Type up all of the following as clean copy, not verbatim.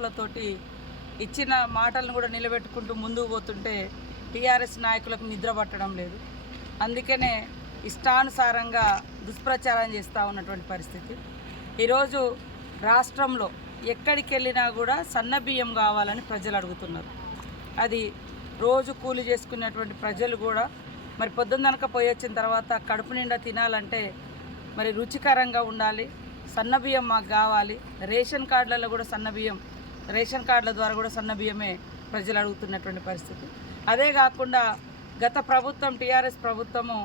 తోటి ఇచ్చిన మాటలను కూడా నిలబెట్టుకుంటూ ముందుకు పోతుంటే టీఆర్ఎస్ నాయకులకు నిద్ర పట్టడం లేదు. అందుకనే ఇష్టానుసారంగా దుష్ప్రచారం చేస్తూ ఉన్నటువంటి పరిస్థితి. ఈరోజు రాష్ట్రంలో ఎక్కడికి వెళ్ళినా కూడా సన్నబియ్యం కావాలని ప్రజలు అడుగుతున్నారు. అది రోజు కూలి చేసుకునేటువంటి ప్రజలు కూడా మరి పొద్దున్ననక పోయి వచ్చిన తర్వాత కడుపు నిండా తినాలంటే మరి రుచికరంగా ఉండాలి. సన్నబియ్యం మాకు కావాలి. రేషన్ కార్డులలో కూడా సన్నబియ్యం, రేషన్ కార్డుల ద్వారా కూడా సన్నబియ్యమే ప్రజలు అడుగుతున్నటువంటి పరిస్థితి. అదే కాకుండా గత ప్రభుత్వం టీఆర్ఎస్ ప్రభుత్వము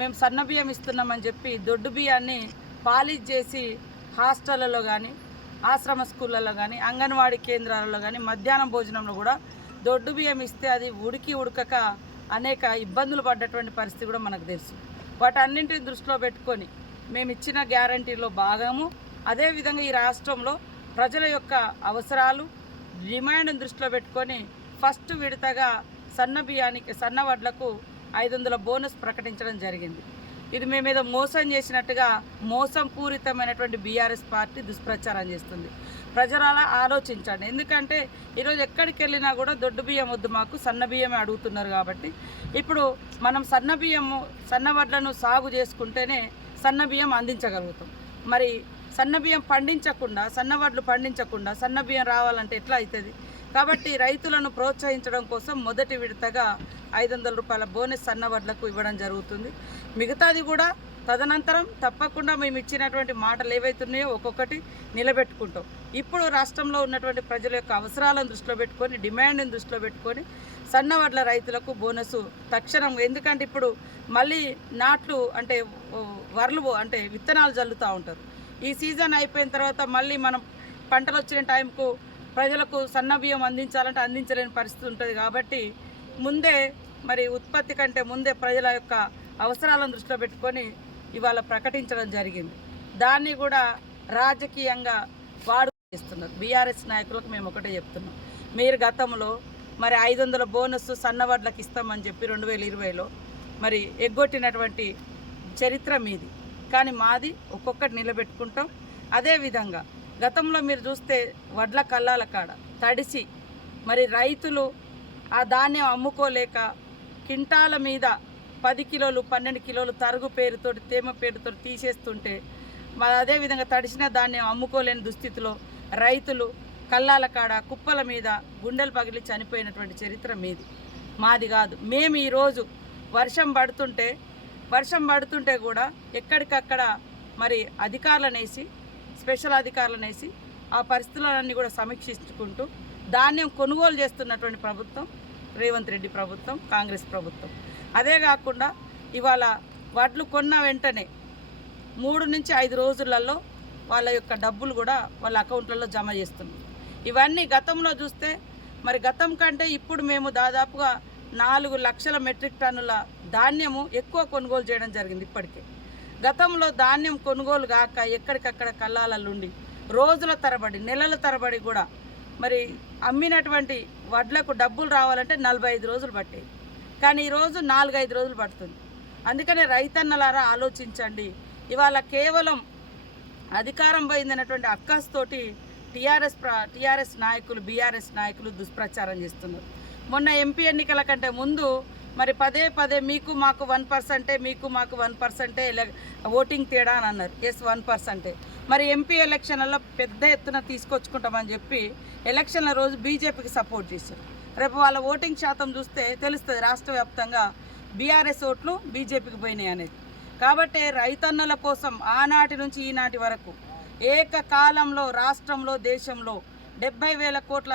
మేము సన్నబియ్యం ఇస్తున్నామని చెప్పి దొడ్డు బియ్యాన్ని పాలిష్ చేసి హాస్టళ్లలో కానీ, ఆశ్రమ స్కూళ్ళలో కానీ, అంగన్వాడీ కేంద్రాలలో కానీ మధ్యాహ్నం భోజనంలో కూడా దొడ్డు బియ్యం ఇస్తే అది ఉడకక అనేక ఇబ్బందులు పడ్డటువంటి పరిస్థితి కూడా మనకు తెలుసు. వాటన్నింటిని దృష్టిలో పెట్టుకొని మేము ఇచ్చిన గ్యారంటీలో భాగము. అదేవిధంగా ఈ రాష్ట్రంలో ప్రజల యొక్క అవసరాలు, డిమాండ్ను దృష్టిలో పెట్టుకొని ఫస్ట్ విడతగా సన్న వడ్లకు 500 బోనస్ ప్రకటించడం జరిగింది. ఇది మేమేదో మోసం చేసినట్టుగా మోసం పూరితమైనటువంటి బీఆర్ఎస్ పార్టీ దుష్ప్రచారం చేస్తుంది. ప్రజల ఆలోచించండి. ఎందుకంటే ఈరోజు ఎక్కడికి వెళ్ళినా కూడా దొడ్డు బియ్యం వద్దు, మాకు సన్న బియ్యమే అడుగుతున్నారు. కాబట్టి ఇప్పుడు మనం సన్న వడ్లను సాగు చేసుకుంటేనే సన్న బియ్యం అందించగలుగుతాం. మరి సన్న బియ్యం పండించకుండా, సన్న వడ్లు పండించకుండా సన్న బియ్యం రావాలంటే ఎట్లా అవుతుంది? కాబట్టి రైతులను ప్రోత్సహించడం కోసం మొదటి విడతగా 500 రూపాయల బోనస్ సన్న వడ్లకు ఇవ్వడం జరుగుతుంది. మిగతాది కూడా తదనంతరం తప్పకుండా మేము ఇచ్చినటువంటి మాటలు ఏవైతున్నాయో ఒక్కొక్కటి నిలబెట్టుకుంటాం. ఇప్పుడు రాష్ట్రంలో ఉన్నటువంటి ప్రజల యొక్క అవసరాలను దృష్టిలో పెట్టుకొని, డిమాండ్ని దృష్టిలో పెట్టుకొని సన్నవడ్ల రైతులకు బోనసు తక్షణం. ఎందుకంటే ఇప్పుడు మళ్ళీ నాట్లు అంటే విత్తనాలు జల్లుతూ ఉంటారు. ఈ సీజన్ అయిపోయిన తర్వాత మళ్ళీ మనం పంటలు వచ్చిన టైంకు ప్రజలకు సన్న బియ్యం అందించాలంటే అందించలేని పరిస్థితి ఉంటుంది. కాబట్టి ముందే మరి ఉత్పత్తి కంటే ముందే ప్రజల యొక్క అవసరాలను దృష్టిలో పెట్టుకొని ఇవాళ ప్రకటించడం జరిగింది. దాన్ని కూడా రాజకీయంగా చేస్తున్నారు. బీఆర్ఎస్ నాయకులకు మేము ఒకటే చెప్తున్నాం, మీరు గతంలో మరి 500 బోనస్ సన్నవడ్లకు ఇస్తామని చెప్పి 2020లో మరి ఎగ్గొట్టినటువంటి చరిత్ర మీది. కానీ మాది ఒక్కొక్కటి నిలబెట్టుకుంటాం. అదేవిధంగా గతంలో మీరు చూస్తే వడ్ల కల్లాల కాడ తడిసి మరి రైతులు ఆ ధాన్యం అమ్ముకోలేక కింటాల మీద 10 కిలోలు 12 కిలోలు తరుగు పేరుతోటి, తేమ పేరుతో తీసేస్తుంటే మరి అదేవిధంగా తడిసిన ధాన్యం అమ్ముకోలేని దుస్థితిలో రైతులు కల్లాల కాడ కుప్పల మీద గుండెలు పగిలి చనిపోయినటువంటి చరిత్ర మీది, మాది కాదు. మేము ఈరోజు వర్షం పడుతుంటే కూడా ఎక్కడికక్కడ మరి స్పెషల్ అధికారులను వేసి ఆ పరిస్థితులన్నీ కూడా సమీక్షించుకుంటూ ధాన్యం కొనుగోలు చేస్తున్నటువంటి ప్రభుత్వం రేవంత్ రెడ్డి ప్రభుత్వం, కాంగ్రెస్ ప్రభుత్వం. అదే కాకుండా ఇవాళ వడ్లు కొన్న వెంటనే 3 నుంచి 5 రోజులలో వాళ్ళ యొక్క డబ్బులు కూడా వాళ్ళ అకౌంట్లలో జమ చేస్తున్నారు. ఇవన్నీ గతంలో చూస్తే మరి గతం కంటే ఇప్పుడు మేము దాదాపుగా 4 లక్షల మెట్రిక్ టన్నుల ధాన్యము ఎక్కువ కొనుగోలు చేయడం జరిగింది. ఇప్పటికే గతంలో ధాన్యం కొనుగోలు కాక ఎక్కడికక్కడ కల్లాలలుండి రోజుల తరబడి, నెలల తరబడి కూడా మరి అమ్మినటువంటి వడ్లకు డబ్బులు రావాలంటే 45 రోజులు పట్టాయి. కానీ ఈరోజు 4-5 రోజులు పడుతుంది. అందుకనే రైతన్నలారా ఆలోచించండి. ఇవాళ కేవలం అధికారం పోయిందన్నటువంటి అక్కస్తోటి టీఆర్ఎస్ నాయకులు, బీఆర్ఎస్ నాయకులు దుష్ప్రచారం చేస్తున్నారు. మొన్న ఎంపీ ఎన్నికల కంటే ముందు మరి పదే మీకు మాకు 1%, మీకు మాకు 1% ఓటింగ్ తేడా అని అన్నారు. ఎస్ 1%. మరి ఎంపీ ఎలక్షన్లలో పెద్ద ఎత్తున తీసుకొచ్చుకుంటామని చెప్పి ఎలక్షన్ల రోజు బీజేపీకి సపోర్ట్ చేశారు. రేపు వాళ్ళ ఓటింగ్ శాతం చూస్తే తెలుస్తుంది రాష్ట్ర వ్యాప్తంగా బీఆర్ఎస్ ఓట్లు బీజేపీకి పోయినాయి అనేది. కాబట్టి రైతన్నల కోసం ఆనాటి నుంచి ఈనాటి వరకు ఏకకాలంలో రాష్ట్రంలో, దేశంలో 70,000 కోట్ల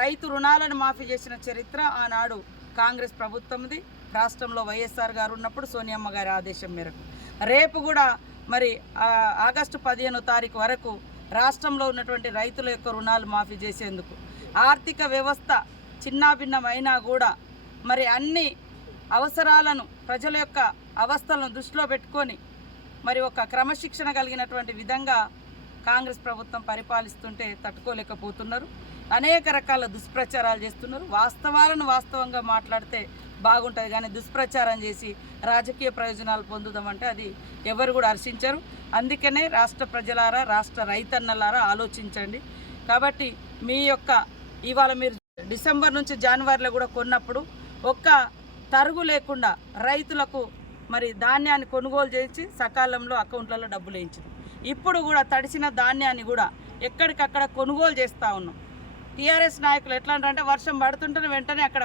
రైతు రుణాలను మాఫీ చేసిన చరిత్ర ఆనాడు కాంగ్రెస్ ప్రభుత్వంది. రాష్ట్రంలో వైఎస్ఆర్ గారు ఉన్నప్పుడు సోనియమ్మ గారి ఆదేశం మేరకు రేపు కూడా మరి ఆగస్టు 15వ తారీఖు వరకు రాష్ట్రంలో ఉన్నటువంటి రైతుల యొక్క రుణాలు మాఫీ చేసేందుకు ఆర్థిక వ్యవస్థ చిన్నాభిన్నమైనా కూడా మరి అన్ని అవసరాలను, ప్రజల యొక్క అవస్థలను దృష్టిలో పెట్టుకొని మరి ఒక క్రమశిక్షణ కలిగినటువంటి విధంగా కాంగ్రెస్ ప్రభుత్వం పరిపాలిస్తుంటే తట్టుకోలేకపోతున్నారు. అనేక రకాల దుష్ప్రచారాలు చేస్తున్నారు. వాస్తవాలను వాస్తవంగా మాట్లాడితే బాగుంటుంది, కానీ దుష్ప్రచారం చేసి రాజకీయ ప్రయోజనాలు పొందుదామంటే అది ఎవరు కూడా హర్షించరు. అందుకనే రాష్ట్ర ప్రజలారా, రాష్ట్ర రైతన్నలారా ఆలోచించండి. కాబట్టి మీ యొక్క ఇవాళ మీరు డిసెంబర్ నుంచి జనవరిలో కూడా కొన్నప్పుడు ఒక్క తరుగు లేకుండా రైతులకు మరి ధాన్యాన్ని కొనుగోలు చేసి సకాలంలో అకౌంట్లలో డబ్బులు వేయించింది. ఇప్పుడు కూడా తడిసిన ధాన్యాన్ని కూడా ఎక్కడికక్కడ కొనుగోలు చేస్తూ ఉన్నాం. టీఆర్ఎస్ నాయకులు ఎట్లా అంటే వర్షం పడుతుంటే వెంటనే అక్కడ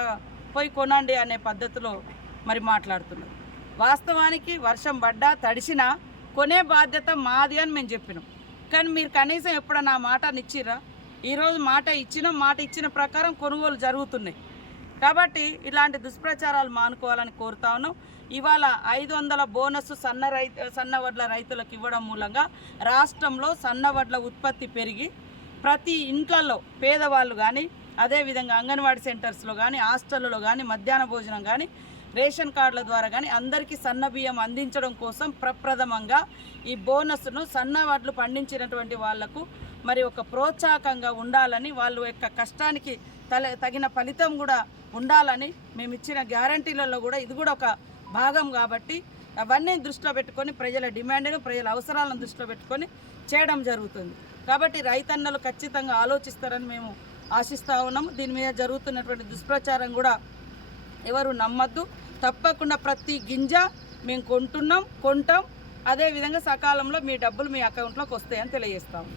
పోయి కొనండి అనే పద్ధతిలో మరి మాట్లాడుతున్నారు. వాస్తవానికి వర్షం పడ్డా తడిసినా కొనే బాధ్యత మాది అని మేము చెప్పినాం. కానీ మీరు కనీసం ఎప్పుడన్నా మాటని ఇచ్చిర్రా? ఈరోజు మాట ఇచ్చిన ప్రకారం కొనుగోలు జరుగుతున్నాయి. కాబట్టి ఇలాంటి దుష్ప్రచారాలు మానుకోవాలని కోరుతా ఉన్నాం. ఇవాళ 500 బోనస్ సన్నవడ్ల రైతులకు ఇవ్వడం మూలంగా రాష్ట్రంలో సన్నవడ్ల ఉత్పత్తి పెరిగి ప్రతి ఇంట్లలో పేదవాళ్ళు కానీ, అదేవిధంగా అంగన్వాడీ సెంటర్స్లో కానీ, హాస్టళ్ళలో కానీ, మధ్యాహ్న భోజనం కానీ, రేషన్ కార్డుల ద్వారా కానీ అందరికీ సన్న బియ్యం అందించడం కోసం ప్రప్రథమంగా ఈ బోనస్ను సన్నవడ్లు పండించినటువంటి వాళ్లకు మరి ఒక ప్రోత్సాహకంగా ఉండాలని, వాళ్ళ యొక్క కష్టానికి తగిన ఫలితం కూడా ఉండాలని మేము ఇచ్చిన గ్యారంటీలలో కూడా ఇది కూడా ఒక భాగం. కాబట్టి అవన్నీ దృష్టిలో పెట్టుకొని ప్రజల డిమాండ్ను, ప్రజల అవసరాలను దృష్టిలో పెట్టుకొని చేయడం జరుగుతుంది. కాబట్టి రైతన్నలు ఖచ్చితంగా ఆలోచిస్తారని మేము ఆశిస్తూ ఉన్నాము. దీని మీద జరుగుతున్నటువంటి దుష్ప్రచారం కూడా ఎవరు నమ్మద్దు. తప్పకుండా ప్రతి గింజ మేము కొంటాం. అదేవిధంగా సకాలంలో మీ డబ్బులు మీ అకౌంట్లోకి వస్తాయని తెలియజేస్తాము.